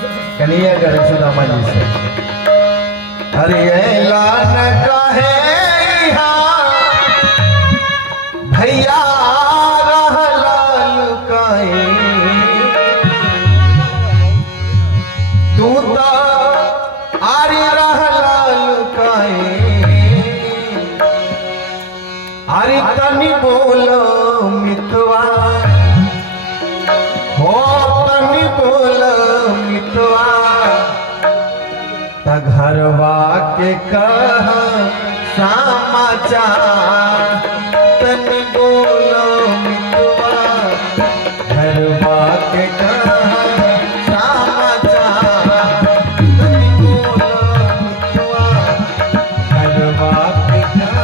कन्हैया करे सुदामा जी से, अरे ऐलान कहे भैया रहला लुकाए, तू तो आरी रहला लुकाए, अरे तनी बोलो मितवा हो, तनी बोलो मितवा, त घरवा के कह समाचार, तनी बोलो मितवा, घरवा के कह समाचार, तनी बोलो मितवा, घरवा के कह।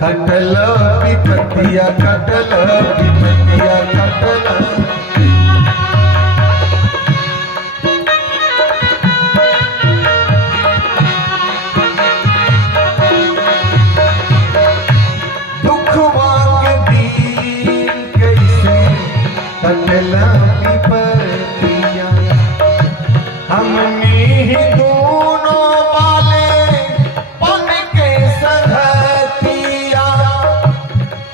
कटल विपतिया कटल विपतिया कटल, दुखवा के दिन कैसे कटल विपतिया, हमनी ही दोनों वाले बन के संगतिया,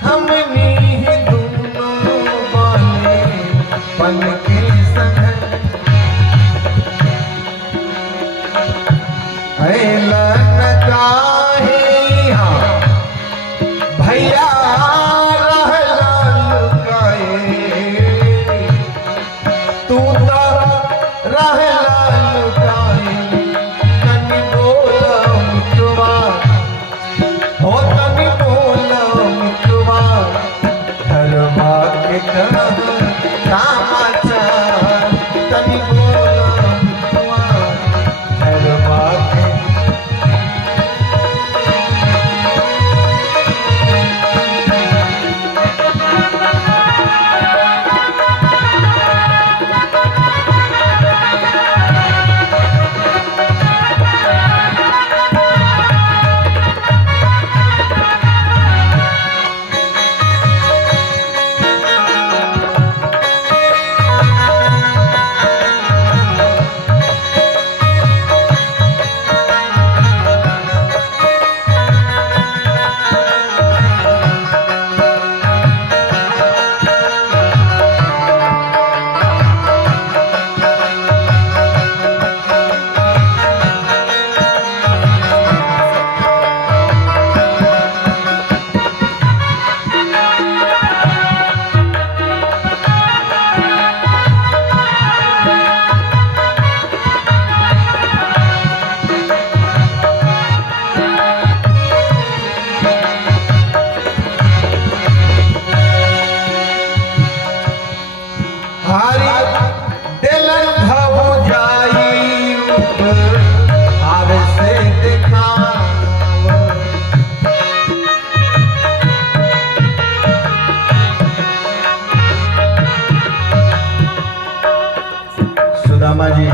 हमनी ही दोनों वाले बन के संगतिया, ऐलन काहे भैया रहला लुकाए, तू तो रहला लुकाए, तनी बोलो मितवा हो, तनी बोलो मितवा, घरवा के कह समाचार, तनी बोलो मितवा, घरवा के। सुदामा जी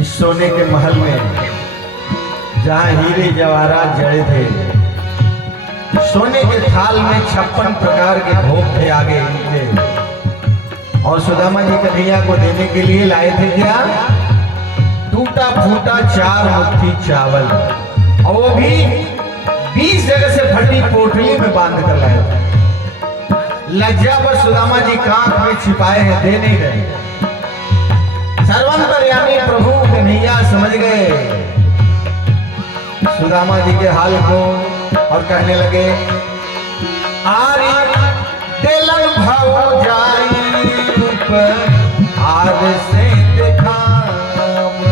इस सोने के महल में जहाँ हीरे जवाहरात जड़े थे, सोने के थाल में 56 प्रकार के भोग थे आगे नीचे, और सुदामा जी कन्हैया को देने के लिए लाए थे क्या, टूटा फूटा 4 मुट्ठी चावल, और वो भी 20 जगह से फटी पोटली में बांध कर लाए थे। लज्जा पर सुदामा जी कांख में छिपाए हैं, दे नहीं रहे। सर्वंतर्यामी प्रभु कन्हैया समझ गए सुदामा जी के हाल को और कहने लगे, आरी दिलन भाव जाई रूप आर से दिखाव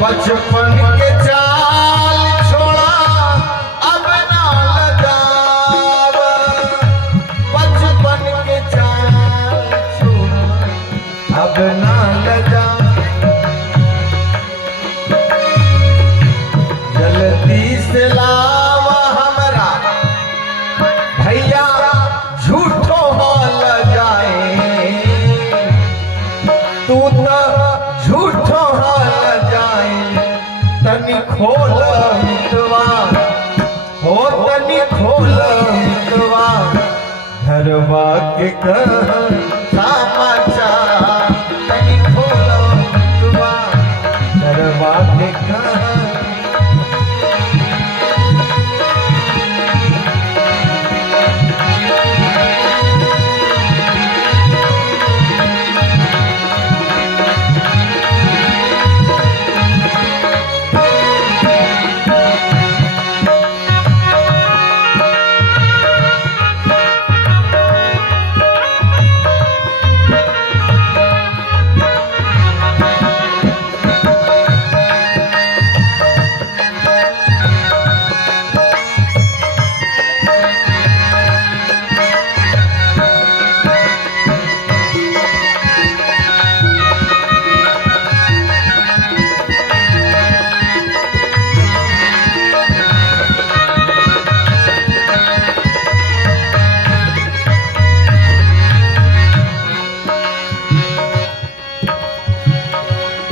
बचपन के चाल छोड़ा अब ना लगाव बचपन के चाल छोड़ा अब ना लगाव जल्दी से लावा हमरा भैया झूठो हाल जाए तू तो झूठो हाल जाए तनी खोल मितवा हो तनी खोल मितवा घरवा के कह समाचार तनी खोल मितवा घरवा के कह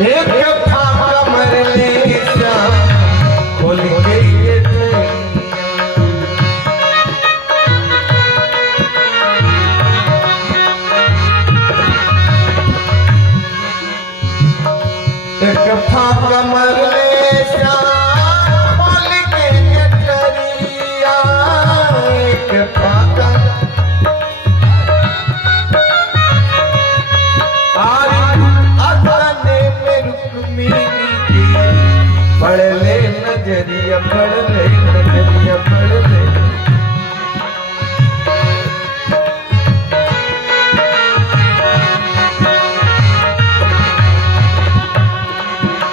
एक फाका मरले श्याम खोल के ये एक फाका मरले श्याम खोल के ये टरिया एक फाका पढ़ ले नजरिया पढ़ ले नजरिया पढ़ ले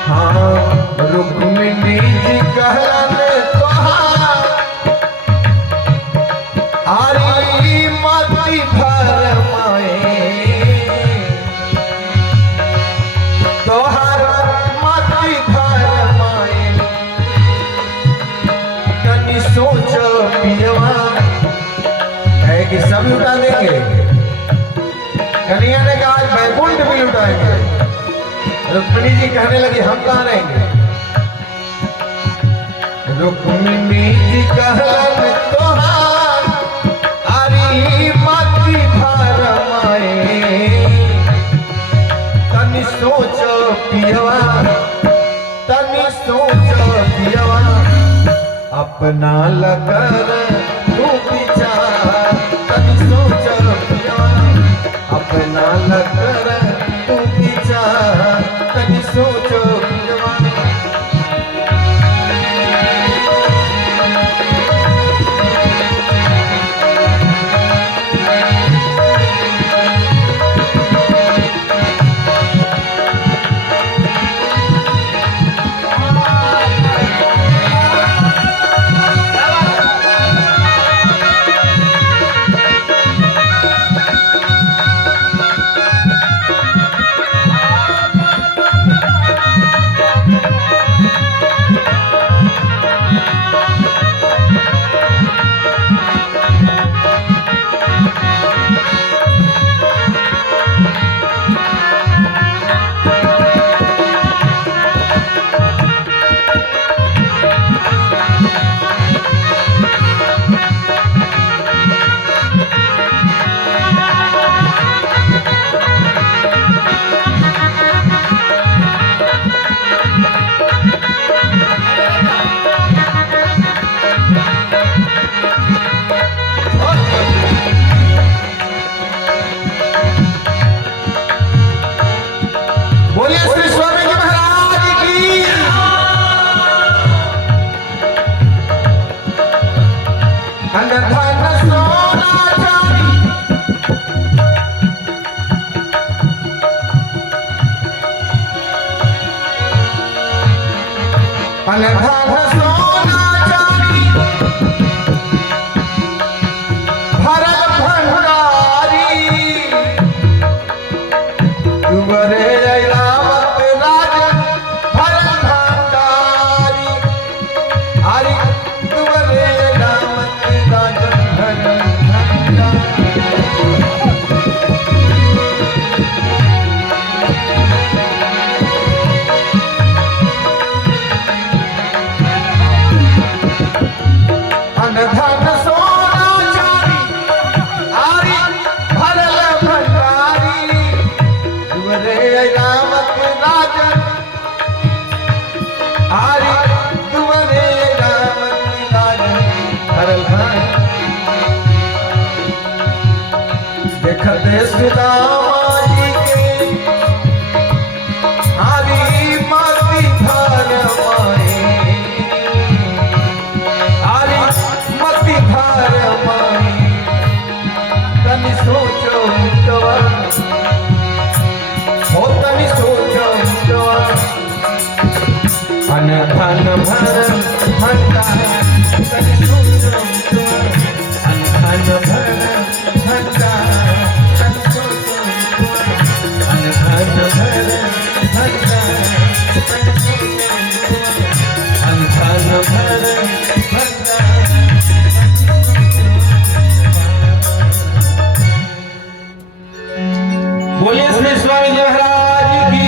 हाँ रुक्मिणी जी कहलन तोहार आरी माती भर माए तोहार माती भर माए तनी सोच पियवा है कि सब लुटा देंगे कन्हैया ने कहा आज बैकुंठ भी लुटाएंगे रुक्मिणी जी कहने लगी हम कहाँ रहेंगे रुक्मिणी जी कहलन तोहार आरी माती भर माए तनी सोच पियवा तनी सोच पियवा अपना लगर तू विचार तनी सोच पियवा अपना लगर तू विचार तनी सोच पियवा अनधन सोना चांदी भरल भंडारी तुमरे रावत राज भरल भंडारी हरि तुमरे रावत राज भरल भंडारी अनधन सोना चांदी आरी भरल भंडारी तुमरे रावत राज आरी तुमरे रावत राज भरल भंडारी देखते सुदामा जी के आरी माती धर माए आरी मती धार माई तनि सोचो मितवा हो तनि सोचो मितवा अनधन भरल भंडार तनि सोचो मितवा अनधन भरल भंडार तनि सोचो मितवा अनधन भरल भंडार तनि सोचो मितवा अनधन भरल भंडार बोलिए श्री स्वामी जी महाराज की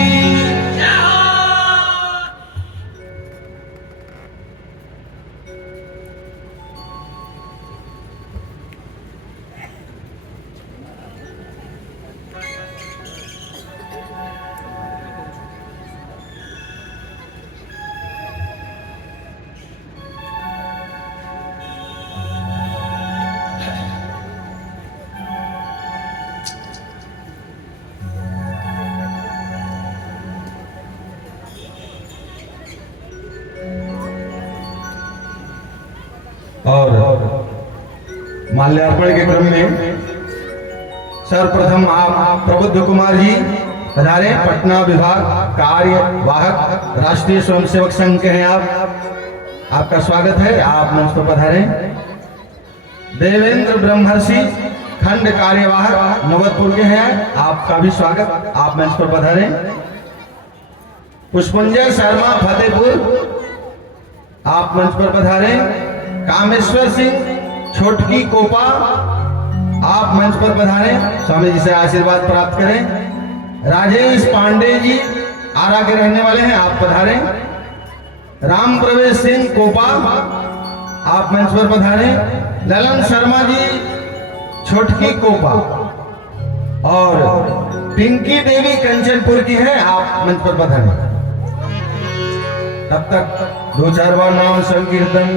और माल्यार्पण के क्रम में सर्वप्रथम आप प्रबुद्ध कुमार जी पधारे। पटना विभाग कार्यवाहक राष्ट्रीय स्वयंसेवक संघ के हैं आप, आपका स्वागत है। आप मंच पर पधारे। देवेंद्र ब्रह्मर्षि खंड कार्यवाहक नवतपुर के हैं, आपका भी स्वागत, आप मंच पर पधारे। पुष्पंजय शर्मा फतेहपुर, आप मंच पर पधारे। कामेश्वर सिंह छोटकी कोपा, आप मंच पर पधारे, स्वामी जी से आशीर्वाद प्राप्त करें। राजेश पांडे जी आरा के रहने वाले हैं, आप पधारे। राम प्रवेश सिंह कोपा, आप मंच पर पधारे। ललन शर्मा जी छोटकी कोपा और पिंकी देवी कंचनपुर की है, आप मंच पर पधारे। तब तक 2-4 बार नाम संकीर्तन।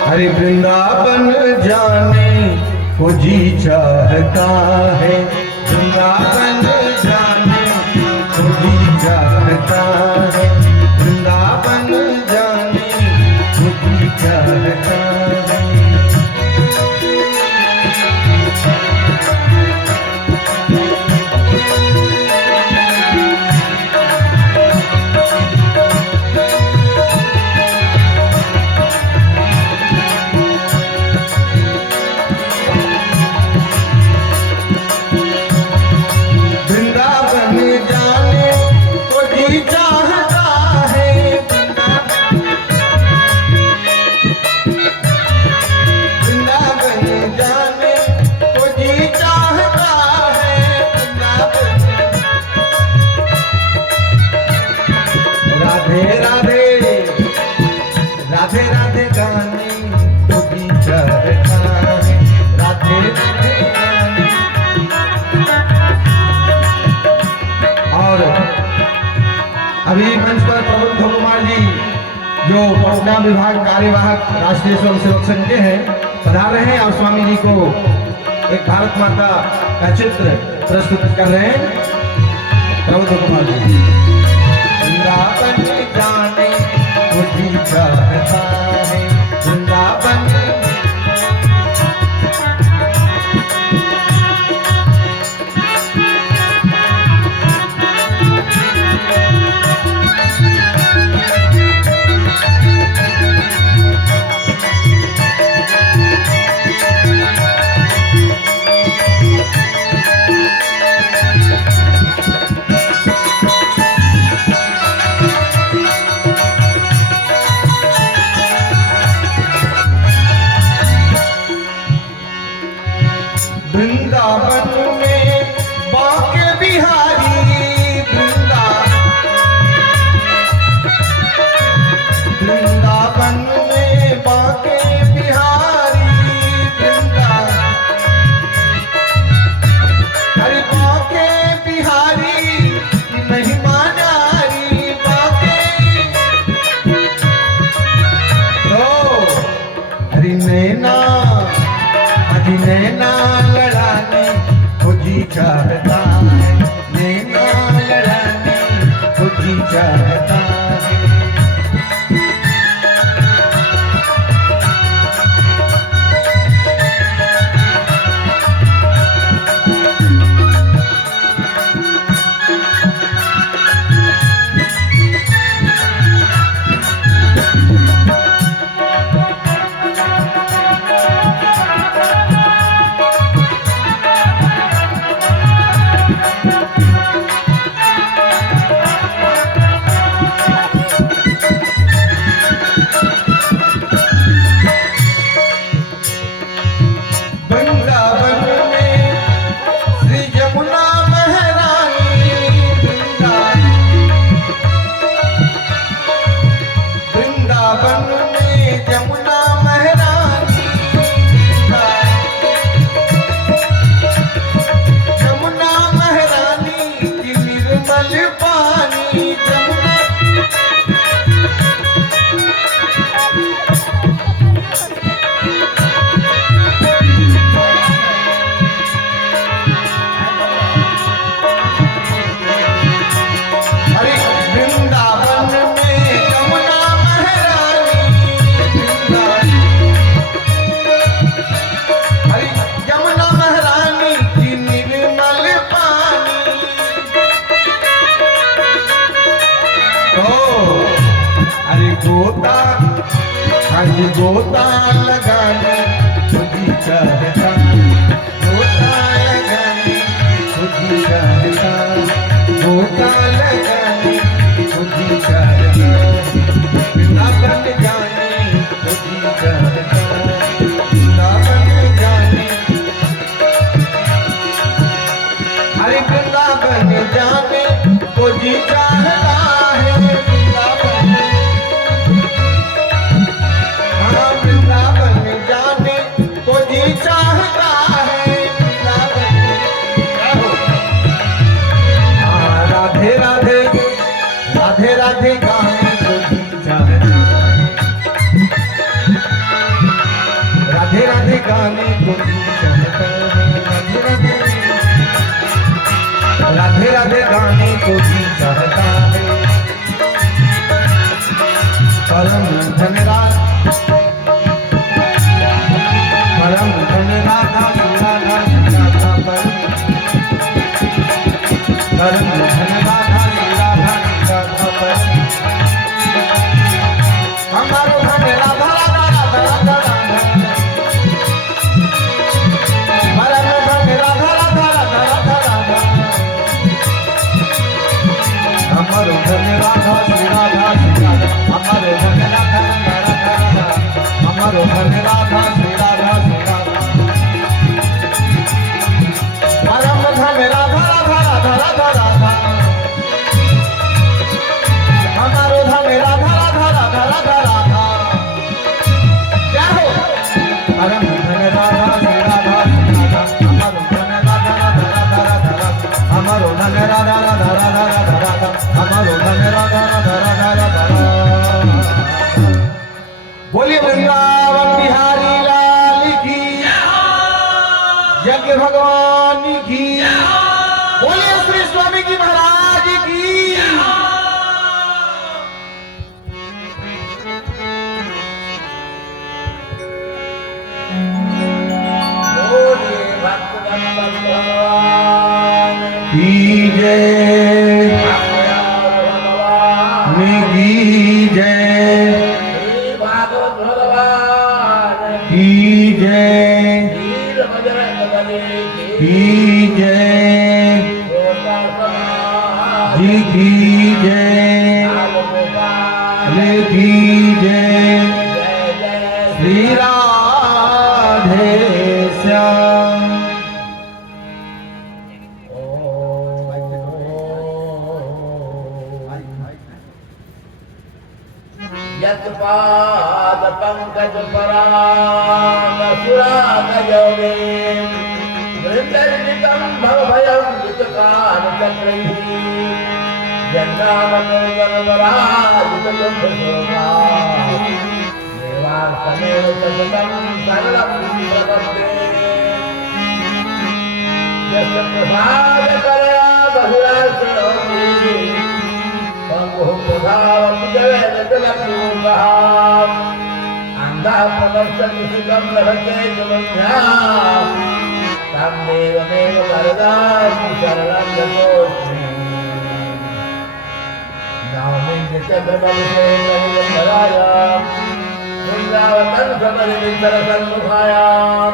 हरि वृंदावन जाने को जी चाहता है, वृंदावन जाने को जी चाहता है, वृंदावन जाने को जी चाहता है। अभी मंच पर प्रबुद्ध कुमार जी जो पटना विभाग कार्यवाहक राष्ट्रीय स्वयंसेवक संघ के हैं पधार रहे हैं और स्वामी जी को एक भारत माता का चित्र प्रस्तुत कर रहे हैं। प्रबुद्ध कुमार जी वृंदावन जाने को जी चाहता है, वृंदावन नैना लड़ाने को जी चाहता है, नैना लड़ाने को जी चाहता है। गोता लगाने खुदी चाहता, गोता लगाने खुदी चाहता, गोता लगाने खुदी चाहता, बिना बन जाने खुदी चाहता, बिना बन जाने, अरे बिना बन जाने खुदी चाहता है, राधे राधे गाने को जी चाहता है, राधे राधे गाने को जी चाहता है, राधे राधे गाने को जी चाहता है। परम धन राधा, परम धन राधा राधा राधा परम धन राधा राधा हमारो धन राधा राधा राधा राधा राधा, परम धन राधा राधा राधा राधा राधा, हमारो धन राधा श्री राधा श्री राधा, हमारो धन राधा राधा राधा, हमारो धन राधा श्री राधा श्री राधा, परम धन राधा राधा राधा राधा राधा, हमारो धन राधा राधा राधा राधा राधा, क्या हो परम धन राधा श्री राधा श्री राधा, हमारो धन राधा राधा राधा राधा राधा, हमारो धन राधा राधा राधा राधा राधा, हमारो धन राधा राधा राधा राधा राधा। बोलिए वृंदावन बिहारी लाल की, यज्ञ भगवान की, बोलिए श्री स्वामी जी महाराज की। की जय की जय की जय की जय जी की जय की जय श्री राधे श्याम। यत्पाद पंकज पराग सुरागयोगे वृंदर्जितं भवभयं युतकाल चक्रैः जन्नामकल्पराजितशोभा देवार्थमेव सततं सरलं प्रपद्ये यस्य प्रसाद करया बहुराश्रयोति पंगुः प्रभावति जवेदजलपूर्वः अन्धः प्रदर्शति सुखं लभते सुमन्या तं देवमेव वरदामि शरणं गतोऽस्मि नामिन्द्र चक्रबलसेन्द्रनिलम्बराय वृन्दावनं समरिविन्दरसन्मुखायां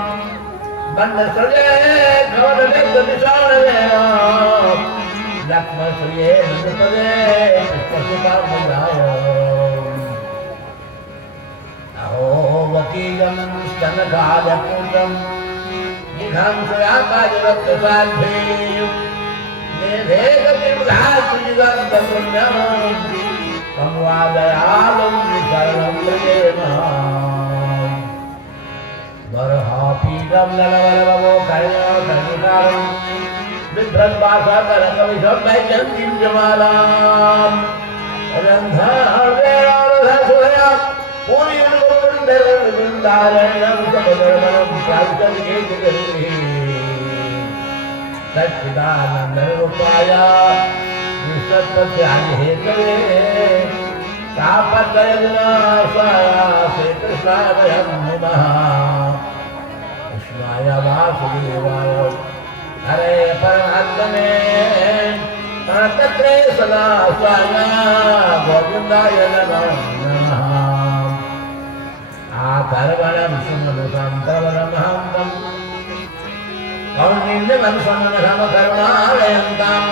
बन्धसृजे भवनवेदविशालवेय लक्ष्मणश्रिये नृपदे पुष्पसुताम्बराय अहो वकीलं स्तनकालपूतं निघं स्वयाकाजरक्तसाध्वे नेभेगतिर्धातुयुगन्तपुण्यं संवादयालं शरणं व्रजेमः बर्हापीठं नलवलवमोखर्यकर्णिकारं बिभ्रद्वासकरकविशब्दैजन्तीं जमालाम् रन्ध्रहृदयारुधसुधया पूर्यनुवृन्दारण्यं समुद्रमनं प्राविशन्केतुगतिः सच्चिदानन्दरूपाय विश्वत्वध्यानहेतवे तापत्रयविनाशाय श्रीकृष्णाय वयं नमः कृष्णाय वासुदेवाय हरे परमात्मने प्रणतत्रे सदाशिवाय गोविन्दाय नमो नमः आधर्वणं सुमनुसान्तरवरमहं कौण्डिन्यं समनसमकरुणालयन्तां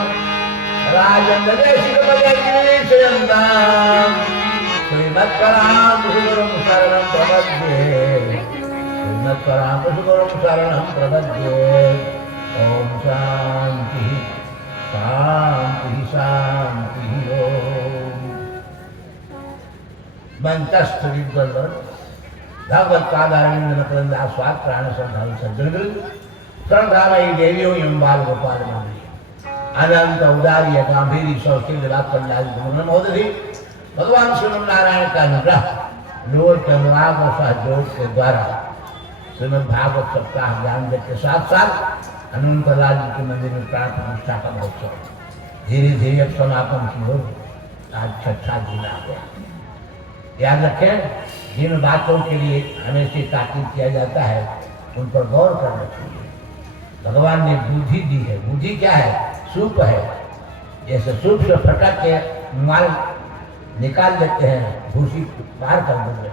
राजन्ददेशिकपदगिरीशयन्तां श्रीमत्पराङ्कुशगुरुं शरणं प्रपद्ये श्रीमत्पराङ्कुशगुरुं शरणं प्रपद्ये ॐ शान्तिः शान्तिः शान्तिः ॐ मंतस्थ विद्वद्वर भगवत्पादारविंद स्वाद प्राण श्रद्धालु सज्जनगुरु श्रद्धामयी देवियों एवं बाल गोपाल मंदिर अनंत उदारी गांभीरी सौशील महोदय भगवान श्री नारायण का अनुग्रह लोर के अनुराग और सहयोग के द्वारा श्रीमद भागवत सप्ताह ज्ञान के साथ साथ अनंत लाल जी के मंदिर में प्राण प्रतिष्ठा का महोत्सव धीरे धीरे अब समापन की ओर आज छठा दिन आ गया। याद रखें, जिन बातों के लिए हमें से ताकीद किया जाता है उन पर गौर करना चाहिए। भगवान ने बुद्धि दी है। बुद्धि क्या है? सूप है। जैसे सूप से फटक के माल निकाल देते हैं, भूसी बाहर कर देते,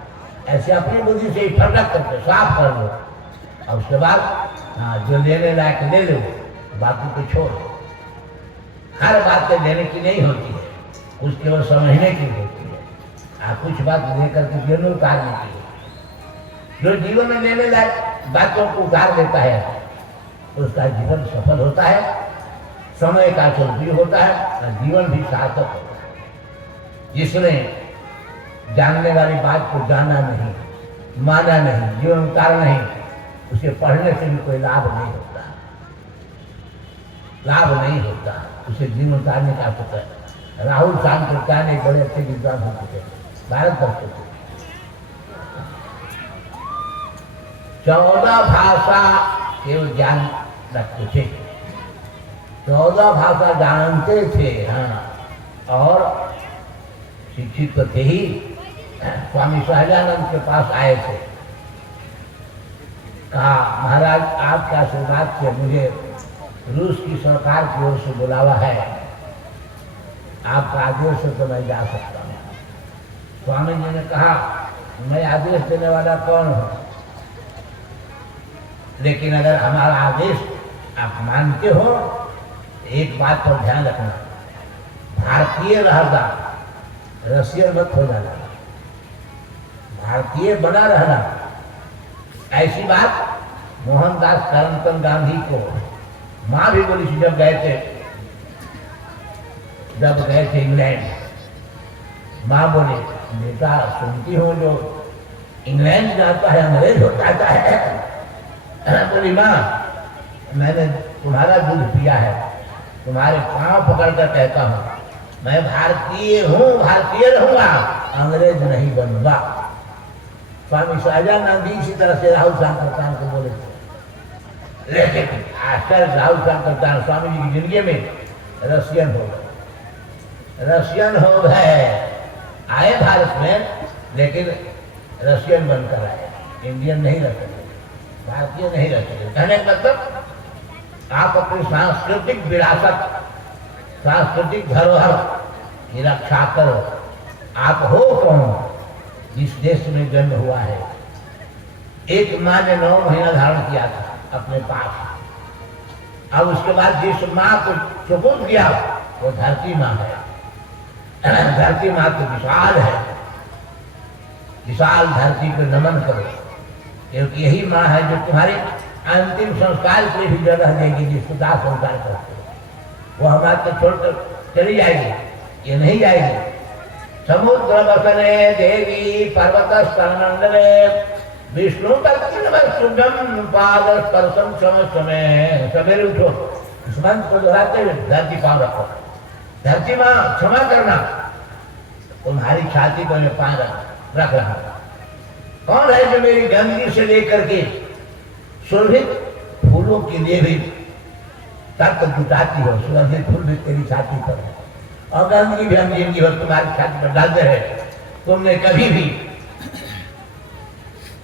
ऐसे अपनी बुद्धि से ही फटक करके साफ कर लो और उसके बाद जो लेने लायक ले लो, बाकी को छोड़। हर बात लेने की नहीं होती है, कुछ केवल समझने की होती है। कुछ बात लेकर के जीवन में उतारने की है। जो जीवन में लेने लायक बातों को उतार लेता है तो उसका जीवन सफल होता है, समय का सदुपयोग होता है और जीवन भी सार्थक होता है। जिसने जानने वाली बात को जाना नहीं, माना नहीं, जीवन उतारा नहीं, उसे पढ़ने से भी कोई लाभ नहीं होता, लाभ नहीं होता। उसे जीवन उतारने का आवश्यकता है। राहुल शांतिकान एक बड़े अच्छे विद्वान हो चुके हैं भारत वर्ष के। 14 भाषा केवल ज्ञान रखते थे, 14 भाषा जानते थे। हाँ, और शिक्षित तो थे ही। स्वामी सहजानंद के पास आए थे, कहा महाराज आपका आशीर्वाद से मुझे रूस की सरकार की ओर से बुलावा है, आपका आदेश से तो मैं जा सकता हूँ। स्वामी जी ने कहा मैं आदेश देने वाला कौन हूँ, लेकिन अगर हमारा आदेश आप मानते हो एक बात पर ध्यान रखना, भारतीय रहना, रशियन मत हो जाना, भारतीय बना रहना। ऐसी बात मोहनदास करमचंद गांधी को माँ भी बोली थी जब गए थे इंग्लैंड। माँ बोले बेटा सुनती हूँ जो इंग्लैंड जाता है अंग्रेज हो जाता है। बोली माँ मैंने तुम्हारा दूध पिया है, तुम्हारे पांव पकड़ कर कहता हूँ मैं भारतीय हूँ, भारतीय रहूंगा, अंग्रेज नहीं बनूंगा। स्वामी सहजानंद जी इसी तरह से राहुल शांतिकान को बोले थे। लेकिन आजकल राहुल शंकर स्वामी जी की जिंदगी में रशियन हो गए, रशियन हो गए, आए भारत में लेकिन रशियन बनकर आए, इंडियन नहीं रह सके, भारतीय नहीं रह सके। कहने का मतलब आप अपनी सांस्कृतिक विरासत, सांस्कृतिक धरोहर की रक्षा करो। आप हो कौन? जिस देश में जन्म हुआ है। एक माँ ने 9 महीना धारण किया था अपने पास, अब उसके बाद जिस माँ को सुपुर्द किया वो धरती माँ है। धरती माँ तो विशाल है, विशाल धरती को नमन करो, क्योंकि यही माँ है जो तुम्हारे अंतिम संस्कार के लिए भी जगह देगी, जिसको दाह संस्कार करते हो। वो हमारे को छोड़कर चली जाएगी, ये नहीं जाएगी। समुद्र बसने देवी पर्वत स्तनमंडले विष्णु तत्म पाद स्पर्शम समय। सवेरे उठो, इस मंत्र को दोहराते हुए धरती पाँव रखो। धरती माँ क्षमा करना, तुम्हारी छाती पर मैं पाँव रख रहा। कौन है जो मेरी गंदगी से लेकर के सुरभित फूलों के लिए भी तक जुटाती हो? सुगंधित फूल भी तेरी छाती पर है और गंदगी भी हम जिंदगी भर तुम्हारी छाती पर डालते रहे। तुमने कभी भी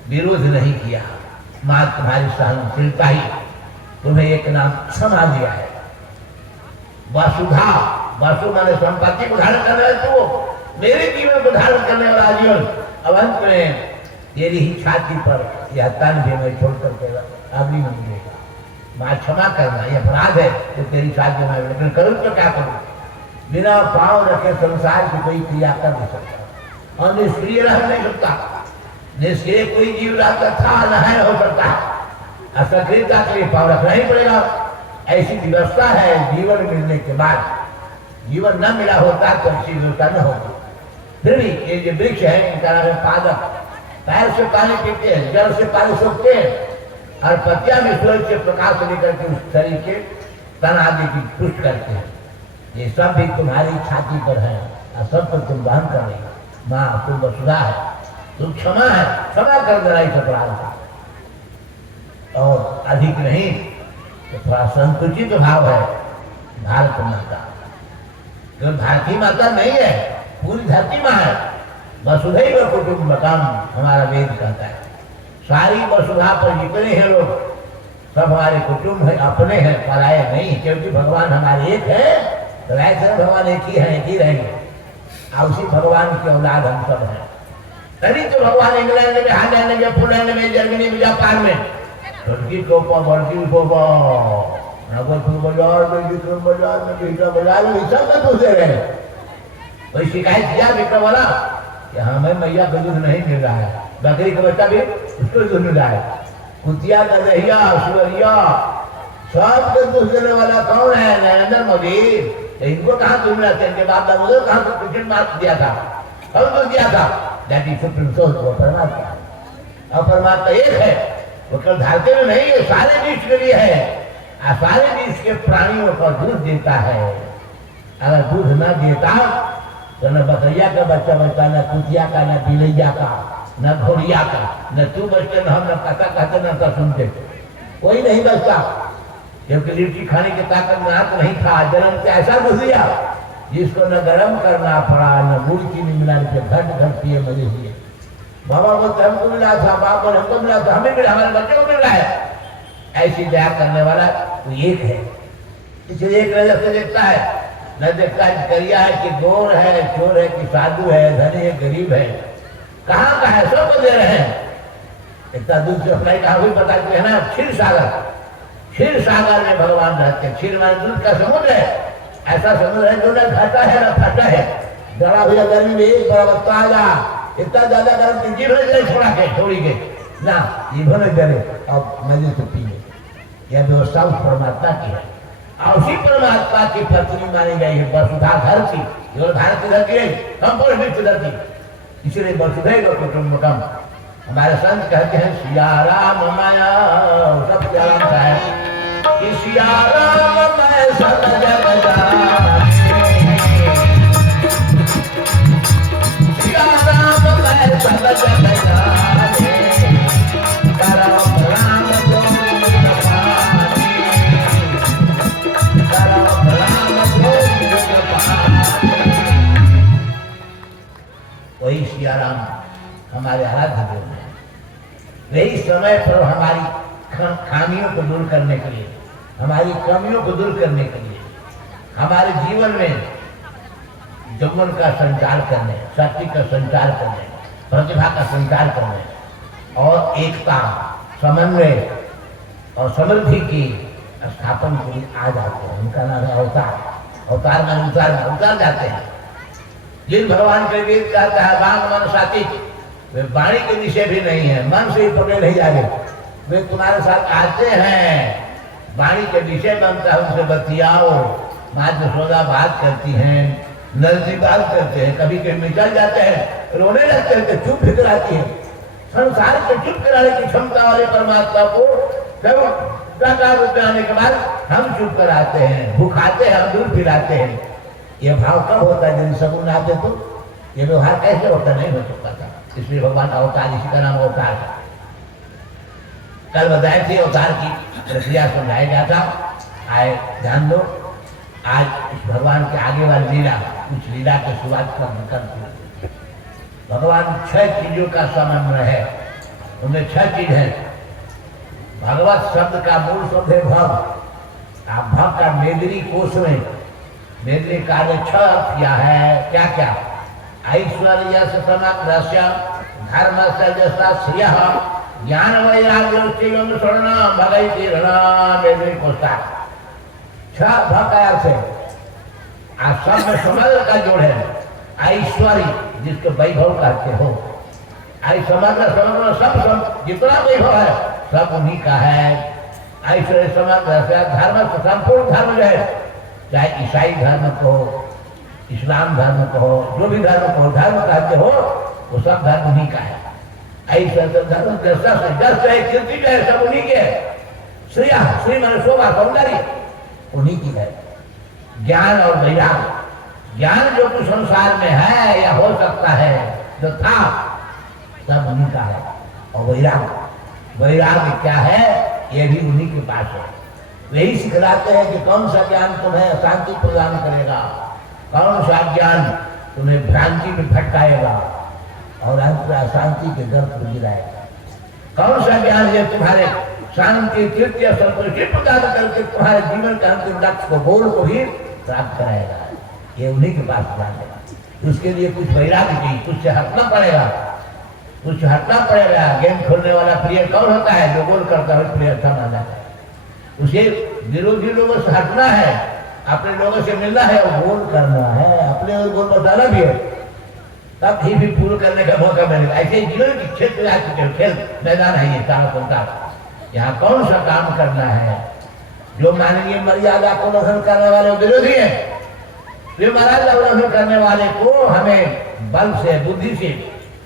विरोध नहीं किया, माँ तुम्हारी सहनशीलता ही तुम्हें एक नाम क्षमा दिया है। वसुधा, वसु माने संपत्ति को धारण करने वाले, तो मेरे जीवन को धारण करने वाला जीवन। अब अंत में तेरी ही छाती पर यह तन भी मैं छोड़ करके अभी नहीं देगा। माँ क्षमा करना, यह अपराध है तो तेरी छाती में, लेकिन करूँ तो क्या करूँ? बिना पाँव रखे संसार की कोई क्रिया कर नहीं सकता और निष्क्रिय रह नहीं सकता। निष्क्रिय कोई जीव रहता था न है हो सकता, असक्रियता के लिए पाँव रखना ही पड़ेगा। ऐसी व्यवस्था है जीवन मिलने के बाद। जीवन न मिला होता तो ऐसी व्यवस्था न होती। फिर भी ये जो वृक्ष है इनका नाम है पादप। पैर से पानी पीते हैं, जल से पानी सोखते हैं और पत्तियां में सूरज के प्रकाश लेकर के उस शरीर के तन आदि की पुष्ट करते हैं। ये सब भी तुम्हारी छाती पर है और सब पर तुम वहन कर रही हो। माँ तुम वसुधा है, तुम क्षमा है, क्षमा कर देना इस अपराध का। और अधिक नहीं तो थोड़ा संकुचित भाव है भारत माता, क्योंकि भारतीय माता नहीं है, पूरी धरती माँ है। वसुधैव कुटुम्बकम हमारा वेद कहता है। सारी वसुधा पर जितने हैं लोग सब हमारे कुटुंब है, अपने हैं, पराये नहीं। क्योंकि भगवान हमारे एक है, तो ऐसे भगवान एक ही है, एक ही रहेंगे। और उसी भगवान की औलाद हम सब हैं। तभी तो भगवान इंग्लैंड में, हालैंड में, पोलैंड में, जर्मनी में, जापान में तुर्की को बल्कि को नगरपुर बाजार में, विक्रम बाजार में, बिहटा बाजार में सब में पूछते रहे। कोई शिकायत किया विक्रम वाला कि हमें मैया का दूध नहीं मिल रहा है, बकरी का बच्चा भी उसको दूध मिल रहा है, कुतिया का दहिया, सुअरिया सबको दूध देने वाला कौन है? नरेंद्र मोदी। इनको कहाँ दूध मिला? इनके बाप दादा कहाँ से क्वेश्चन मार्क दिया था, कब दूध दिया था? दैट इज सुप्रीम सोर्स, वो परमात्मा। और परमात्मा एक है, वो केवल धरती में नहीं है, सारे विश्व के लिए है। और सारे विश्व के प्राणियों को दूध देता है। अगर दूध न देता तो न बकरिया का बच्चा बचता, न कुतिया का, न बिलैया का, न घोड़िया का, न तू बचते, न हम न कथा कहते, न का सुनते, कोई नहीं बचता। क्योंकि लिट्टी खाने की ताकत में हाथ नहीं था, जन्म से ऐसा घुस दिया जिसको न गर्म करना पड़ा, न गुड़ चीनी मिला के घट घट पिए मजे हुए। बाबा बोलते हमको मिला था, बाप बोले हमको मिला था, हमें मिला, हमारे बच्चे को मिल रहा है। ऐसी दया करने वाला तो एक है। इसलिए एक नजर से देखता है, न देखता है करिया है कि गोर है, चोर है कि साधु है, धनी है, गरीब है, कहाँ का है, सबको दे रहे हैं। इतना दूध से अपना कहा भी पता है ना, क्षीर सागर, क्षीर सागर में भगवान रहते हैं। क्षीर माने दूध का समुद्र है, ऐसा समुद्र है जो न घटा है न फटा है। जरा भैया गर्मी में एक बराबर आ जा, इतना ज्यादा गर्म की जीभ नहीं छोड़ा के छोड़ी के ना, जीभ नहीं करे अब मजे से पी ले। यह व्यवस्था उस परमात्मा की है और उसी परमात्मा की पत्नी मानी गई है वसुधा धरती। जो भारत की धरती है, संपूर्ण विश्व धरती, इसलिए वसुधैव कुटुम्बकम। हमारे संत कहते हैं सिया राम माया सब प्यारा सा है कि सिया राम मैं सब जग जाने, सिया राम मैं सब जग जाने, करम राम को न पाने। हमारे आराध्य देव हैं। वही समय पर हमारी खामियों को दूर करने के लिए, हमारी कमियों को दूर करने के लिए, हमारे जीवन में यौवन का संचार करने, शक्ति का संचार करने, प्रतिभा का संचार करने और एकता, समन्वय और समृद्धि की स्थापन के लिए आ जाते हैं। उनका नाम है अवतार। अवतार में उतार जाते हैं। जिन भगवान के वेद कहता है वांग मन सात्विक, वे वाणी के विषय भी नहीं है, मन से ही पकड़े नहीं जा रहे। वे तुम्हारे साथ आते हैं, वाणी के विषय बनता है, उनसे बतियाओ। माँ यशोदा बात करती हैं, नरजी बात करते हैं, कभी कभी निकल जाते हैं, रोने लगते हैं, चुप भी कराती है। संसार को चुप कराने की क्षमता वाले परमात्मा को साकार रूप में आने के बाद हम चुप कराते हैं, भुखाते हैं, हम दूध पिलाते हैं। ये भाव कब होता है? जब सगुन आते तो ये व्यवहार कैसे होता? नहीं हो सकता था। इसलिए भगवान अवतार, इसी का नाम अवतार है। कल बताए थे अवतार की प्रक्रिया समझाया गया था। आए ध्यान दो, आज इस भगवान के आगे वाली लीला, कुछ लीला की शुरुआत करते। भगवान 6 चीजों का समन्वय है। उनमें 6 चीज है। भगवत शब्द का मूल शब्द है भव। आप भव का मेदिनी कोश में मेदिनी कार्य 6 अर्थ किया है। क्या क्या? ऐश्वर्य समग्रस्य धर्म से जैसा श्रिय ज्ञान वैराग्य स्वर्ण भगई मेदिनी कोष्ठा। 6 भव का अर्थ है। आप सब में समग्र का जोड़ है। ऐश्वर्य जिसको वैभव कहते हो, समग्र समग्र सब जितना वैभव है सब उन्हीं का है। ऐश्वर्य समग्र धर्म, संपूर्ण धर्म जो है, चाहे ईसाई धर्म को, इस्लाम धर्म को, जो भी धर्म को धर्म कहते हो, वो सब धर्म उन्हीं का है। ऐश्वर्य धर्म जस है, कीर्ति जो है, सब उन्हीं के है। श्री मन शोभा सौंदर्य उन्हीं की है। ज्ञान और वैराग्य, ज्ञान जो कुछ संसार में है या हो सकता है, जो था, सब उन्हीं का है। और वैराग्य क्या है? ये भी उन्हीं के पास है। वही सिखलाते हैं कि कौन सा ज्ञान तुम्हें शांति प्रदान करेगा, कौन सा ज्ञान तुम्हें भ्रांति में भटकाएगा और अंत में अशांति के गर्भ में गिराएगा। कौन सा ज्ञान है तुम्हारे शांति, तृप्ति और संतुष्टि प्रदान करके तुम्हारे जीवन का अंतिम लक्ष्य को, गोल को भी प्राप्त कराएगा। ये उन्हीं के पास ज्ञान है। उसके लिए कुछ वैराग्य चाहिए, कुछ से हटना पड़ेगा, कुछ हटना पड़ेगा। गेम खोलने वाला प्लेयर कौन होता है? जो गोल करता है प्लेयर अच्छा माना जाता है। उसे विरोधी लोगों से हटना है, अपने लोगों से मिलना है और गोल करना है, अपने गोल बताना भी है, तब ही पूर्ण करने का मौका मिलेगा। ऐसे ही जीवन के क्षेत्र खेल मैदान है ये सारा संसार। यहाँ कौन सा काम करना है? जो मानवीय मर्यादा को उल्लंघन करने वाले विरोधी है, जो मर्यादा उल्लंघन करने वाले को हमें बल से, बुद्धि से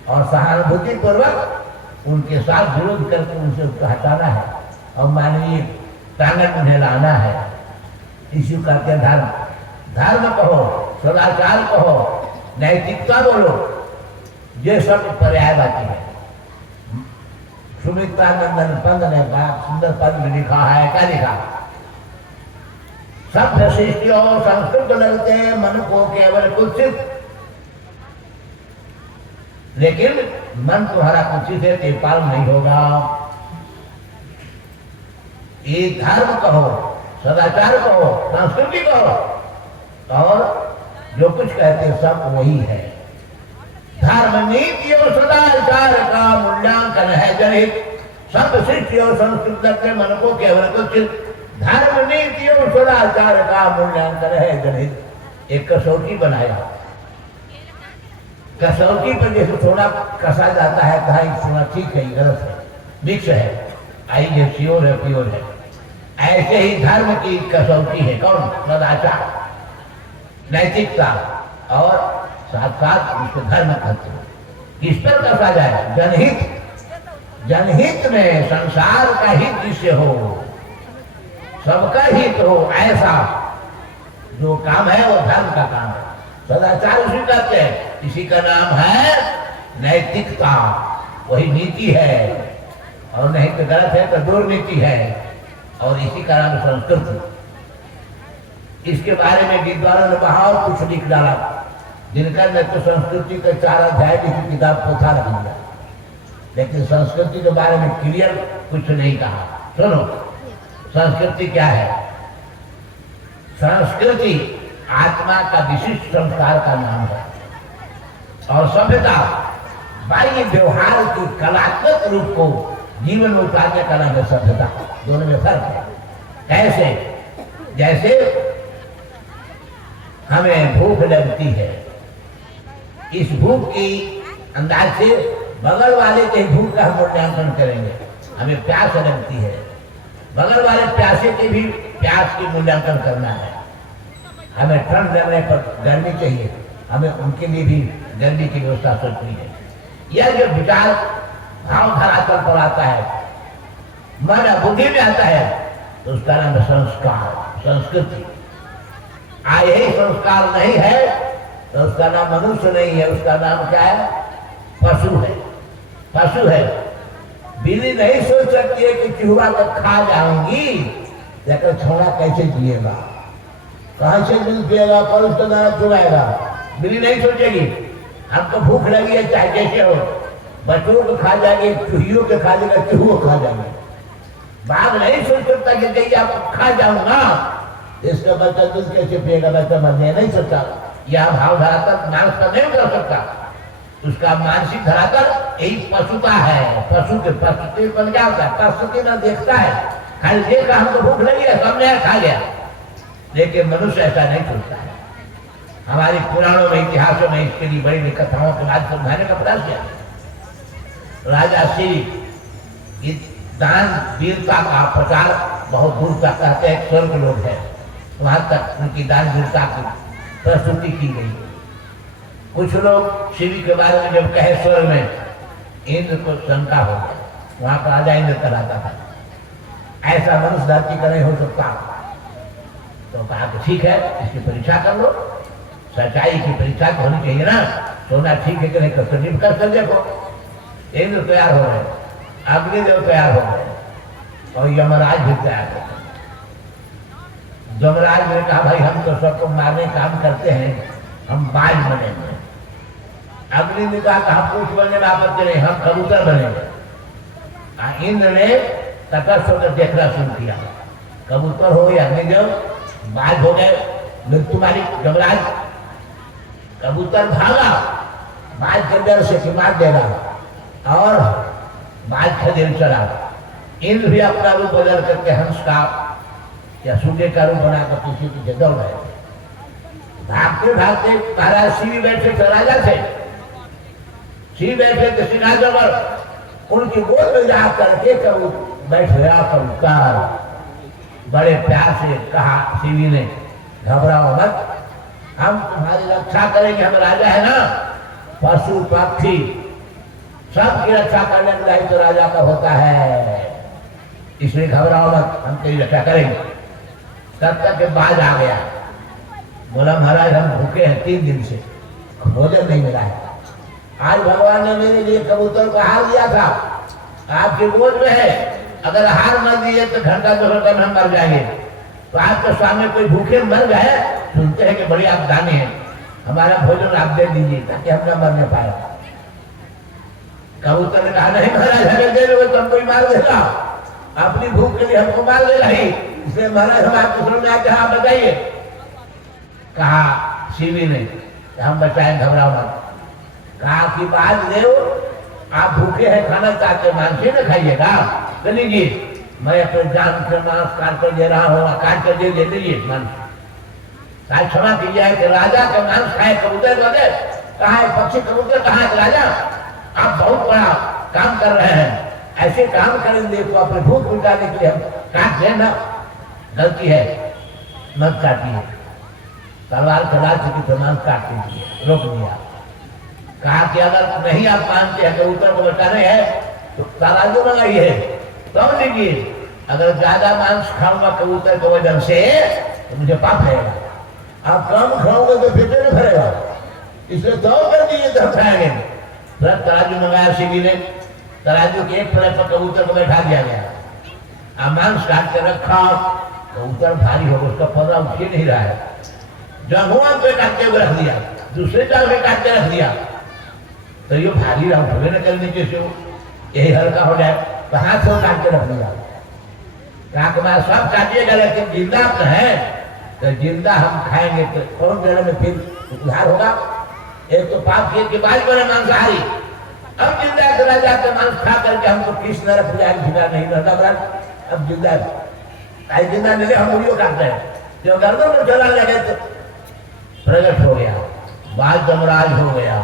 और सहानुभूति पूर्वक उनके साथ विरोध करके उनसे उसको हटाना है और मानवीय प्रांगण उन्हें लाना है। इसी को कहते हैं धर्म। धर्म कहो, सदाचार कहो, नैतिकता बोलो, ये सब पर्यायवाची है। सुमित्रानंदन पंत ने बड़ा सुंदर पद में लिखा है। क्या लिखा? सभ्य शिष्यों संस्कृत लगते मन को केवल कुत्सित, लेकिन मन तुम्हारा कुत्सित है, कृपाल नहीं होगा। ये धर्म कहो, सदाचार कहो, संस्कृति कहो, और जो कुछ कहते हैं सब वही है। धर्म नीति और सदाचार का मूल्यांकन है जनहित। सब सृष्टि और संस्कृति के मन को केवल कुत्सित, धर्म नीति और सदाचार का मूल्यांकन है जनहित। एक कसौटी बनाया। कसौटी पर जैसे सोना कसा जाता है, कहा सोना ठीक है, गलत है, मिक्स है, आई ये प्योर है, प्योर है। ऐसे ही धर्म की कसौटी है कौन? सदाचार, नैतिकता और साथ साथ उसको धर्म कहते हैं। किस पर कसा जाए? जनहित। जनहित में संसार का हित जिससे हो, सबका हित हो, ऐसा जो काम है वो धर्म का काम है। सदाचार उसी कहते हैं। इसी का नाम है नैतिकता। वही नीति है, और नहीं तो गलत है तो दुर्नीति है, और इसी का नाम संस्कृति। इसके बारे में विद्वानों ने बहुत कुछ लिख डाला। जिनका ने तो संस्कृति का 4 अध्याय की किताब पोथा रख दिया। लेकिन संस्कृति के बारे में क्लियर कुछ नहीं कहा। सुनो, संस्कृति क्या है? संस्कृति आत्मा का विशिष्ट संस्कार का नाम है और सभ्यता बाह्य व्यवहार की कलात्मक रूप को जीवन में उतारने का नाम है सभ्यता। दोनों में फर्क है। कैसे? जैसे हमें भूख लगती है, इस भूख की अंदाज से बगल वाले के भूख का हम मूल्यांकन करेंगे। हमें प्यास लगती है, बगल वाले प्यासे के भी प्यास की मूल्यांकन करना है। हमें ठंड लगने पर गर्मी चाहिए, हमें उनके लिए भी गर्मी की व्यवस्था सोचनी है। यह जो विचार भाव धरातल पर आता है, मन बुद्धि में आता है, तो उसका नाम है संस्कार, संस्कृति। यही संस्कार नहीं है तो उसका नाम मनुष्य नहीं है, उसका नाम क्या है? पशु है। पशु है। बिल्ली नहीं सोच सकती है कि चूहा को खा जाऊंगी, लेकिन छोड़ा कैसे जिएगा, कहां से मिल पिएगा, पर उसका दाना चुराएगा। बिल्ली नहीं सोचेगी। हमको भूख लगी है, चाहे जैसे हो, बच्चों को खा जाएगी, चूहियों को खा जाएगा, चूहों को खा जाएंगे। बाघ नहीं सोच सकता कि कहीं आपको खा जाऊंगा, इसका बच्चा दूध कैसे पिएगा, बच्चा मरने नहीं सकता। यह भाव धरातल मानस का नहीं कर सकता। उसका मानसिक धरातल यही पशुता है। पशु के प्रस्तुति बन क्या होता है? प्रस्तुति में देखता है, खाली देखा हमको भूख लगी है, सबने खा लिया। लेकिन मनुष्य ऐसा नहीं सोचता है। हमारे पुराणों में, इतिहासों में इसके लिए बड़ी कथाओं के बाद समझाने का प्रयास किया। राजा श्री दान वीरता का प्रचार बहुत दूर तक कहते हैं, स्वर्ग लोग है, वहां तक उनकी दान वीरता की प्रस्तुति की गई। कुछ लोग शिव के बारे में जब कहे स्वर्ग में, इंद्र को शंका हो गया। वहां का राजा इंद्र कराता था, ऐसा मनुष्य धरती का नहीं हो सकता। तो कहा कि ठीक है, इसकी परीक्षा कर लो, सच्चाई की परीक्षा तो होनी चाहिए ना, सोना ठीक है कि नहीं, कर देखो। इंद्र तैयार हो गए, अग्निदेव तैयार हो गए और यमराज भी तैयार हो गए। यमराज ने कहा, भाई हम तो सबको मारने काम करते हैं, हम बाज बनेंगे। अग्नि ने कहा, हम कुछ बनने में आपत्ति नहीं, हम कबूतर बनेंगे। इंद्र ने तटस्थ होकर देखना शुरू किया। कबूतर हो गए अग्निदेव, बाज हो गए मृत्यु मालिक यमराज। कबूतर भागा बाज के डर से कि मार देगा, और बाज का दिल चला। इंद्र भी अपना रूप बदल करके हंस का या सूर्य का रूप बनाकर पीछे दौड़ गए। भागते भागते महाराज शिव बैठे थे, राजा थे, शिव बैठे थे सिंहासन पर, उनकी गोद में जा करके बैठ गया कबूतर। बड़े प्यार से कहा शिवी ने, घबराओ मत, हम तुम्हारी रक्षा करेंगे, हम राजा है ना। पशु पक्षी सबकी रक्षा करने का दायित्व तो राजा का होता है, इसलिए घबराओ मत, हम तेरी रक्षा करेंगे। तब तक के बाद आ गया, बोला महाराज हम भूखे हैं 3 दिन से, भोजन नहीं मिला है। आज भगवान ने मेरे लिए कबूतर को हार दिया था, आपकी गोद में है, अगर हार मर दिए तो घंटा 2 घंटा में हम मर जाएंगे। तो आपके सामने कोई भूखे मर गए, सुनते हैं कि बड़ी आप दानी है, हमारा भोजन आप दे दीजिए ताकि हम न मरने पाए। कबूतर ने कहा, नहीं महाराज हमें दे दो तो हमको मार देगा, अपनी भूख के लिए हमको मार देगा ही, इसलिए महाराज हम आपके सामने आते हैं, आप बताइए। कहा शिवी ने, हम बचाए, घबराओ मत। कहा कि बात देव, आप भूखे हैं, खाना चाहते, मांस न खाइएगा, तो लीजिए, मैं अपने जान से मांस काट कर दे रहा हूँ, काट कर दे दीजिए मांस। क्षमा कीजिए कि राजा का मांस खाए कबूतर बने, कहा है पक्षी कबूतर, कहा है राजा आप बहुत बड़ा काम कर रहे हैं, ऐसे काम करेंगे तो अपने भूख मिटाने के लिए हम काट लेना, गलती है, मत काटिए। तलवार चला चुकी तो मांस काट दीजिए, रोक दिया। कहा कि अगर नहीं आप मानते हैं कबूतर को बचाने है तो तराजू लगाइए, तब लीजिए, अगर ज्यादा मांस खाऊंगा कबूतर के वजन से तो मुझे पाप रहेगा, आप कम खाओगे तो पेट नहीं भरेगा, इसलिए तौ कर दीजिए तब खाएंगे। फिर तराजू मंगाया शिवी ने, तराजू के एक फले पर कबूतर को बैठा दिया गया, मांस काट के रखा, कबूतर भारी हो गया, उसका पौधा उठ ही नहीं रहा है, जंगुआ पे काटते हुए रख दिया, दूसरे जाल पे काटते रख दिया, तो ये भारी रहा उठे न चल नीचे से, यही हल्का हो जाए तो हाथ से काट के रख दिया। कहा कि मैं सब काटिएगा लेकिन जिंदा तो है, तो जिंदा हम खाएंगे तो कौन जगह में फिर उधार होगा। एक तो पाप किए कि बाद बने मांसाहारी, अब जिंदा चला जाते मांस खा करके हमको किस नरक जाएगा नहीं रहता बड़ा। अब जिंदा जिंदा मिले हम उड़ियो काटते हैं, जो गर्दन में चला लगे तो प्रकट हो गया, बाज जमराज हो गया।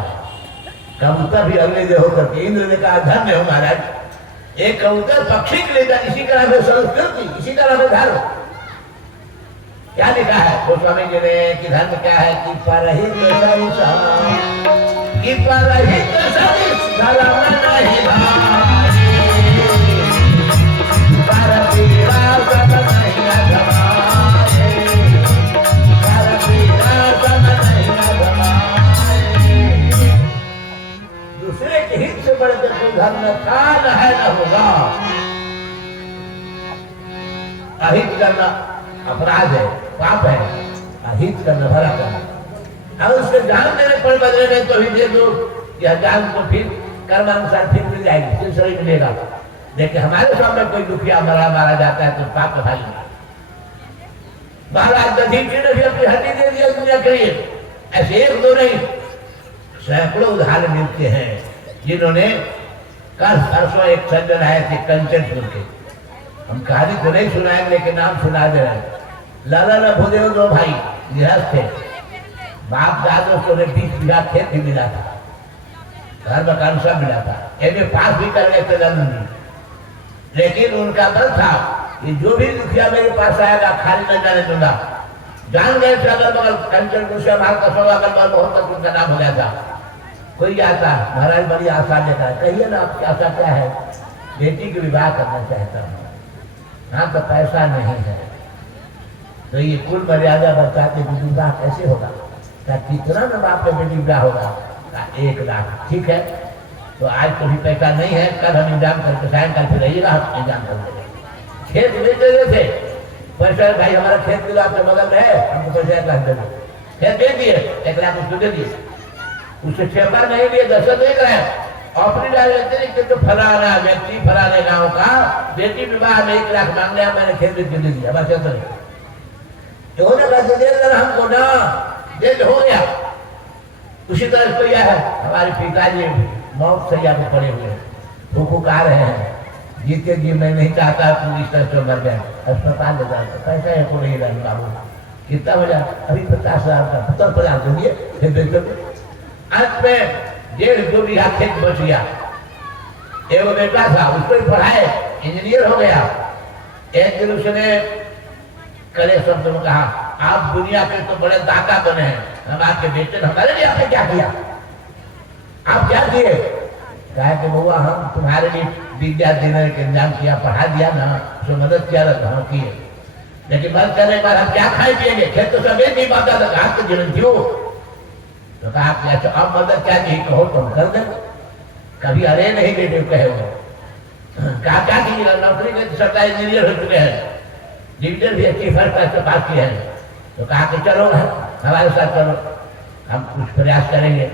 कबूतर भी अगले दिन होकर के इंद्र ने कहा धन्य हो महाराज, एक कबूतर पक्षी के लिए इसी का नाम है संस्कृति, इसी का नाम है धर्म। क्या लिखा है गोस्वामी जी ने कि धर्म क्या है कि परहित कि परहित धर्म नहीं भाई, पर पीड़ा सब नहीं अधमाए, पर पीड़ा सब नहीं अधमाए। दूसरे के हित से बढ़कर कोई धर्म था न है न होगा। अहित करना अपराध है, पाप है, अहित करना भला करना। अगर उसके जान देने पर बदले में तो ही दे दो, यह जान को फिर कर्मानुसार फिर मिल जाएगी, फिर सही मिलेगा। देखिए हमारे सामने कोई दुखिया मारा जाता है तो पाप का भाई महाराज दधीचि ने भी अपनी हड्डी दे दिया दुनिया के लिए। ऐसे एक दो नहीं, सैकड़ों उदाहरण मिलते हैं जिन्होंने कल परसों एक सज्जन आए थे कंचनपुर के, हम कहानी को नहीं सुनाएंगे लेकिन नाम सुना दे रहे हैं। लाला न भूदेव दो भाई गृहस्थ थे, बाप दादों को 20 बीघा खेत भी मिला था, घर मकान सब मिला था, एमए पास भी कर गए थे जन्म जी। लेकिन उनका बल था कि जो भी दुखिया मेरे पास आएगा खाली न जाने दूंगा। जान गए थे अगल बगल कंचनपुर से हमारे कसौड़ा अगल बगल बहुत तक उनका नाम हो गया था। कोई आता महाराज बड़ी आशा देता है, कहिए ना आपकी आशा क्या है। बेटी के विवाह करना चाहता हूँ, हाँ तो पैसा नहीं है, तो ये कुल मर्यादा बताते विवाह कैसे होगा, क्या कितना न बाप में बेटी विवाह होगा, 1 लाख। ठीक है, तो आज तो भी पैसा नहीं है, कल हम इंतजाम करके सायंकाल फिर रहिएगा, हम इंतजाम कर देंगे। खेत बेच रहे थे, पैसा भाई हमारा खेत मिला आपके बगल में है, हमको पैसा 1 लाख दे दो। खेत दे दिए, 1 लाख उसको दे दिए, उससे चेम्बर नहीं लिए, 10 देख रहे हैं। अपनी डायरेक्टर तो फलाना व्यक्ति फलाने गाँव का बेटी विवाह में 1 लाख मांग लिया, मैंने खेत बेच के दे दिया, बस ऐसा दे देना हमको ना, दे हो गया। उसी तरह इसको यह है, हमारे पिताजी मौत सैया पे पड़े हुए फूफुका रहे हैं, जीते जी मैं नहीं चाहता पुलिस तरह से मर गया, अस्पताल ले जाता, पैसा है को नहीं रहने बाबू, कितना बजा अभी 50,000 का 50,000 के लिए फिर बेचो। अंत में 1.5-2 बीघा खेत बच गया। एगो बेटा था, उसको भी पढ़ाए, इंजीनियर हो गया। एक दिन उसने करे शब्द में कहा, आप दुनिया के तो बड़े दाता बने हैं, हम आपके बेटे ने हमारे लिए आपने क्या किया, आप क्या किए। कहा कि बउआ हम तुम्हारे लिए विद्या देने का इंतजाम किया, पढ़ा दिया ना, उसमें मदद किया था किए, लेकिन मदद करने के बाद हम क्या खाए पिएंगे, खेत तो सब नहीं पाता था, आपके जीवन क्यों। तो कहा कि अच्छा अब मदद क्या चाहिए कहो तो हम कर देंगे। कभी अरे नहीं बेटे कहे हुए, कहा क्या कीजिएगा, नौकरी में सरकारी इंजीनियर हो चुके हैं, डिविजन भी अच्छी फर्स्ट क्लास से पास किए हैं। तो कहा कि चलो हमारे साथ चलो, हम कुछ प्रयास करेंगे।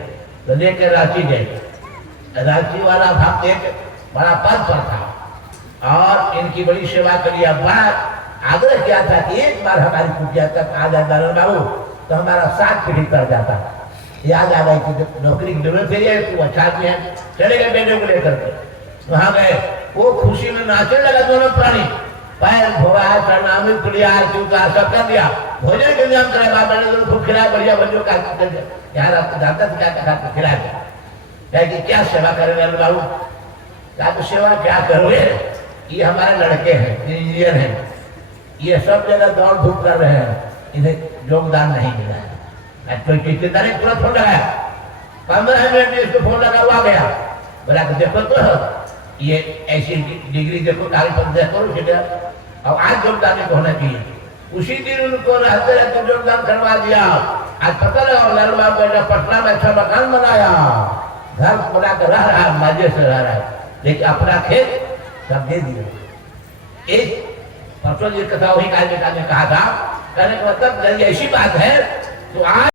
तो लेकर रांची गए, रांची वाला भाग एक बड़ा पद पर था और इनकी बड़ी सेवा के लिए बड़ा आग्रह किया था कि एक बार हमारी कुटिया तक आ जाए नारायण बाबू, तो हमारा 7 पीढ़ी कर जाता। याद आ गई कि नौकरी की जरूरत है, तू अच्छा भी है, चले गए बेटे को लेकर के, वहां गए, वो खुशी में नाचने लगा दोनों प्राणी, पैर धोया, प्रणामी कुलिया सब कर दिया, भोजन के इंतजाम करा, बाबा ने खूब खिलाया, बढ़िया बच्चों का यार आपको जानता था क्या खिलाया, क्या कि क्या सेवा करेंगे बाबू, क्या तो सेवा क्या करोगे, ये हमारे लड़के हैं, इंजीनियर हैं, ये सब जगह दौड़ धूप कर रहे हैं, इन्हें योगदान नहीं मिला है। कोई चिंता नहीं, तुरंत फोन लगाया, 15 मिनट में इसको फोन लगा हुआ गया, बोला कि देखो तो ये ऐसी डिग्री देखो, कागज पर देखो, और आज योगदान होना चाहिए। उसी दिन उनको रहते रहते योगदान करवा दिया। आज पता लगा लालू बाबू ने पटना में अच्छा मकान बनाया, घर बना कर रह रहा है, मजे से रह रहा है, लेकिन अपना खेत सब दे दिया। एक परसों जी कथा वही काल ने कहा था, कहने का मतलब ऐसी बात है तो आज